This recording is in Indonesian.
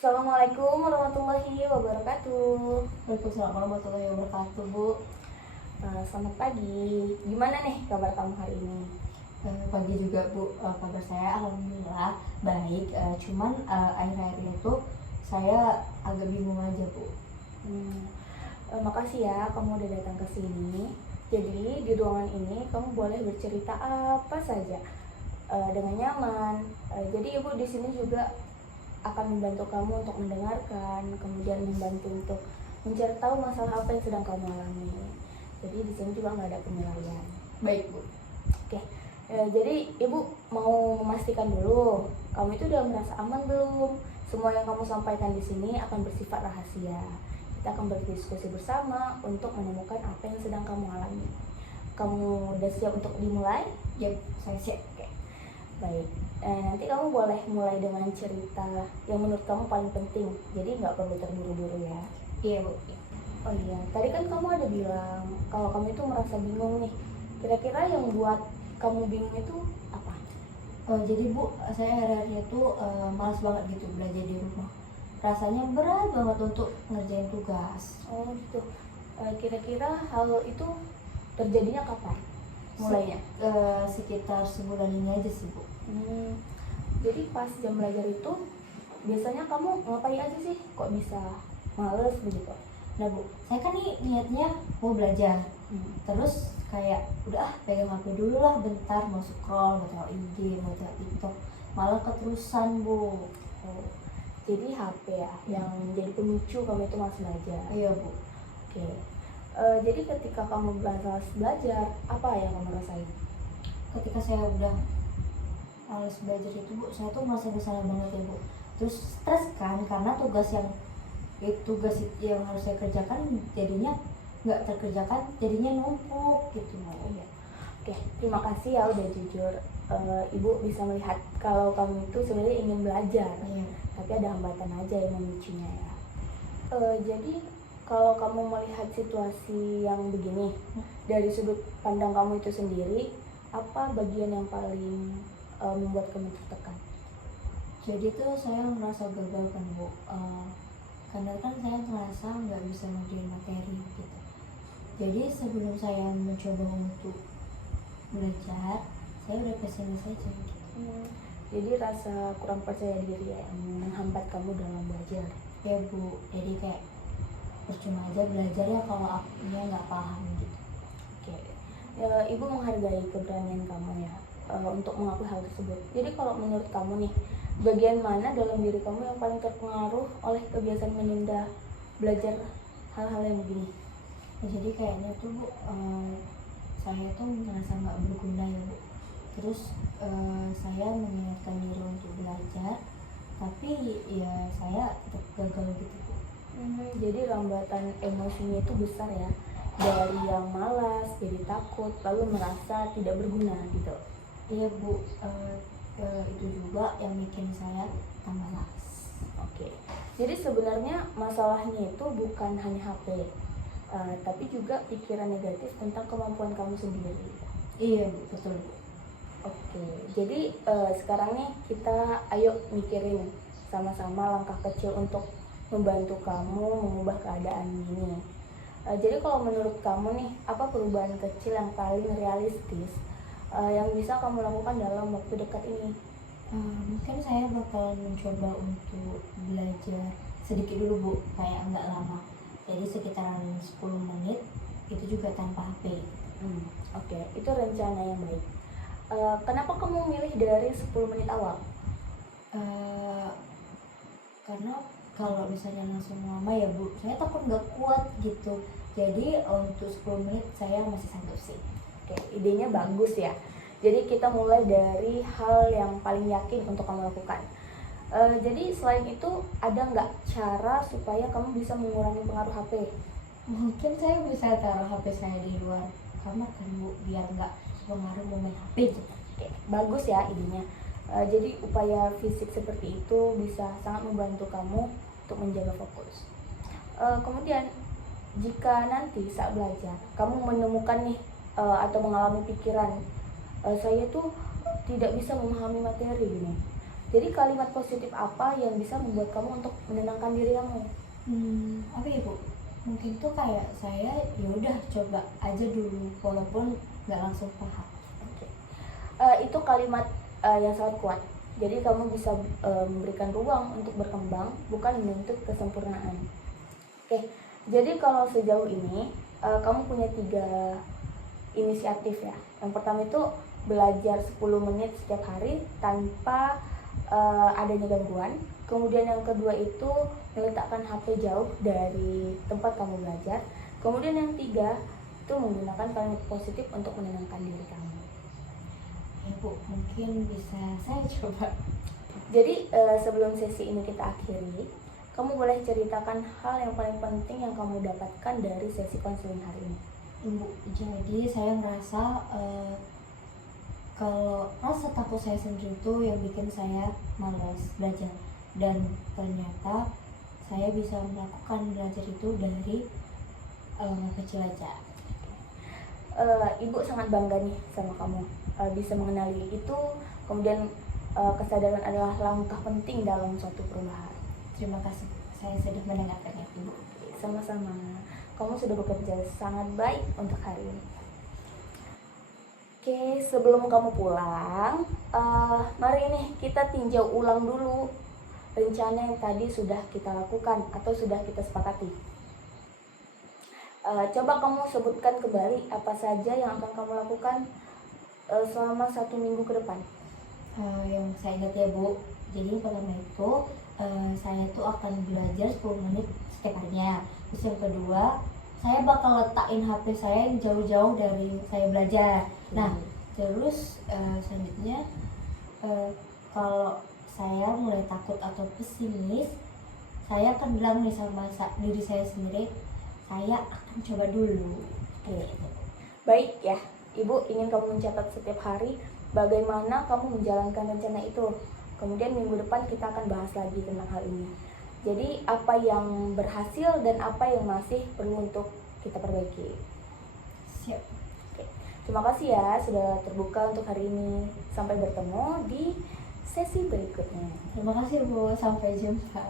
Assalamualaikum warahmatullahi wabarakatuh. Waalaikumsalam warahmatullahi wabarakatuh, Bu. Selamat pagi. Gimana nih kabar kamu hari ini? Pagi juga, Bu. Kabar saya alhamdulillah baik. Cuman akhir-akhir itu saya agak bingung aja, Bu. Makasih ya kamu udah datang ke sini. Jadi di ruangan ini kamu boleh bercerita apa saja dengan nyaman. Jadi ibu di sini juga akan membantu kamu untuk mendengarkan, kemudian membantu untuk mencari tahu masalah apa yang sedang kamu alami. Jadi di sini juga nggak ada penilaian. Baik, Bu. Oke. Jadi ibu mau memastikan dulu, kamu itu udah merasa aman belum? Semua yang kamu sampaikan di sini akan bersifat rahasia. Kita akan berdiskusi bersama untuk menemukan apa yang sedang kamu alami. Kamu udah siap untuk dimulai? Ya, saya siap. Oke. Baik. Nanti kamu boleh mulai dengan cerita yang menurut kamu paling penting. Jadi nggak perlu terburu-buru ya. Iya, Bu. Oh iya, tadi kan kamu ada bilang kalau kamu itu merasa bingung nih. Kira-kira yang buat kamu bingung itu apa? Jadi, Bu, saya hari-hari itu malas banget gitu belajar di rumah. Rasanya berat banget untuk ngerjain tugas. Oh gitu. Kira-kira hal itu terjadinya kapan? Mulainya? Sekitar sebulan ini aja sih, Bu. Jadi pas jam belajar itu biasanya kamu ngapain aja sih? Kok bisa males begitu? Nah, Bu, saya kan nih niatnya mau belajar. Terus kayak udah pegang HP dulu lah bentar, mau scroll, mau tengok IG, mau tengok TikTok, malah keterusan, Bu. Oh, jadi HP ya yang jadi pemicu kamu itu malas belajar. Iya, Bu. Oke. Jadi ketika kamu malas belajar, apa yang kamu rasain? Ketika saya udah males belajar itu, Bu, saya tuh merasa bersalah banget ya, Bu. Terus stres kan karena tugas yang harus saya kerjakan jadinya nggak terkerjakan, jadinya numpuk gitu. Iya. Oke, terima kasih ya udah jujur. Ibu bisa melihat kalau kamu itu sebenarnya ingin belajar, Iya. tapi ada hambatan aja yang memicunya ya. Jadi kalau kamu melihat situasi yang begini dari sudut pandang kamu itu sendiri, apa bagian yang paling membuat kamu tertekan? Jadi tuh saya merasa gagal kan, Bu. Karena kan saya merasa nggak bisa ngerjain materi gitu. Jadi sebelum saya mencoba untuk belajar, saya udah pesimis aja gitu. Jadi rasa kurang percaya diri ya yang menghambat kamu dalam belajar. Ya, Bu, jadi kayak percuma aja belajar ya kalau akunya nggak paham gitu. Oke. Ibu menghargai keberanian kamu ya untuk mengakui hal tersebut. Jadi kalau menurut kamu nih, bagian mana dalam diri kamu yang paling terpengaruh oleh kebiasaan menunda belajar hal-hal yang begini? Jadi kayaknya tuh, Bu, saya tuh merasa nggak berguna ya, Bu. Terus saya mengingatkan diri untuk belajar, tapi ya saya tetap gagal gitu, Bu. Jadi rambatan emosinya itu besar ya, dari yang malas jadi takut lalu merasa tidak berguna gitu. Iya, Bu. Itu juga yang bikin saya tambah malas. Oke. Jadi sebenarnya masalahnya itu bukan hanya HP, tapi juga pikiran negatif tentang kemampuan kamu sendiri. Iya, Bu, betul, Bu. Oke, jadi sekarang nih kita ayo mikirin sama-sama langkah kecil untuk membantu kamu mengubah keadaan ini. Jadi kalau menurut kamu nih, apa perubahan kecil yang paling realistis yang bisa kamu lakukan dalam waktu dekat ini? Mungkin saya bakal mencoba untuk belajar sedikit dulu, Bu, kayak nggak lama. Jadi sekitaran 10 menit, itu juga tanpa HP. Oke, itu rencana yang baik. Kenapa kamu milih dari 10 menit awal? Karena kalau misalnya langsung lama ya, Bu, saya takut nggak kuat gitu. Jadi untuk 10 menit saya masih sanggup sih. Oke, idenya bagus ya. Jadi kita mulai dari hal yang paling yakin untuk kamu lakukan. Jadi selain itu ada nggak cara supaya kamu bisa mengurangi pengaruh HP? Mungkin saya bisa taruh HP saya di luar kamar kan, Bu, biar nggak pengaruh main HP gitu. Oke, bagus ya idenya. Jadi upaya fisik seperti itu bisa sangat membantu kamu untuk menjaga fokus. Kemudian jika nanti saat belajar kamu menemukan nih atau mengalami pikiran saya tuh tidak bisa memahami materi gini, Jadi kalimat positif apa yang bisa membuat kamu untuk menenangkan diri kamu? Apa ya Bu? Mungkin tuh kayak saya ya udah coba aja dulu walaupun nggak langsung paham. Oke. Itu kalimat yang sangat kuat. Jadi kamu bisa memberikan ruang untuk berkembang, bukan menuntut kesempurnaan. Oke. Jadi kalau sejauh ini kamu punya 3 inisiatif ya. Yang pertama itu belajar 10 menit setiap hari tanpa adanya gangguan. Kemudian yang kedua itu meletakkan HP jauh dari tempat kamu belajar. Kemudian yang 3 itu menggunakan kalimat positif untuk menenangkan diri kamu. Ya Bu, mungkin bisa saya coba. Jadi sebelum sesi ini kita akhiri, kamu boleh ceritakan hal yang paling penting yang kamu dapatkan dari sesi konseling hari ini. Ibu, jadi saya ngerasa kalau rasa takut saya sendiri itu yang bikin saya malas belajar, dan ternyata saya bisa melakukan belajar itu dari kecil aja. Ibu sangat bangga nih sama kamu, bisa mengenali itu, kemudian kesadaran adalah langkah penting dalam suatu perubahan. Terima kasih, saya sudah mendengarkannya Ibu. Sama-sama, kamu sudah bekerja sangat baik untuk hari ini. Oke, sebelum kamu pulang, mari nih kita tinjau ulang dulu rencana yang tadi sudah kita lakukan atau sudah kita sepakati. Coba kamu sebutkan kembali apa saja yang akan kamu lakukan selama 1 minggu ke depan. Yang saya ingat ya Bu, jadi yang pertama itu saya tuh akan belajar 10 menit setiap harinya. Terus yang kedua, saya bakal letakin HP saya yang jauh-jauh dari saya belajar. Nah, terus selanjutnya kalau saya mulai takut atau pesimis, saya akan bilang nih sama diri saya sendiri, saya akan coba dulu. Oke. Baik ya, Ibu ingin kamu mencatat setiap hari bagaimana kamu menjalankan rencana itu. Kemudian minggu depan kita akan bahas lagi tentang hal ini. Jadi apa yang berhasil dan apa yang masih perlu untuk kita perbaiki. Siap. Oke. Terima kasih ya sudah terbuka untuk hari ini. Sampai bertemu di sesi berikutnya. Terima kasih Bu, sampai jumpa.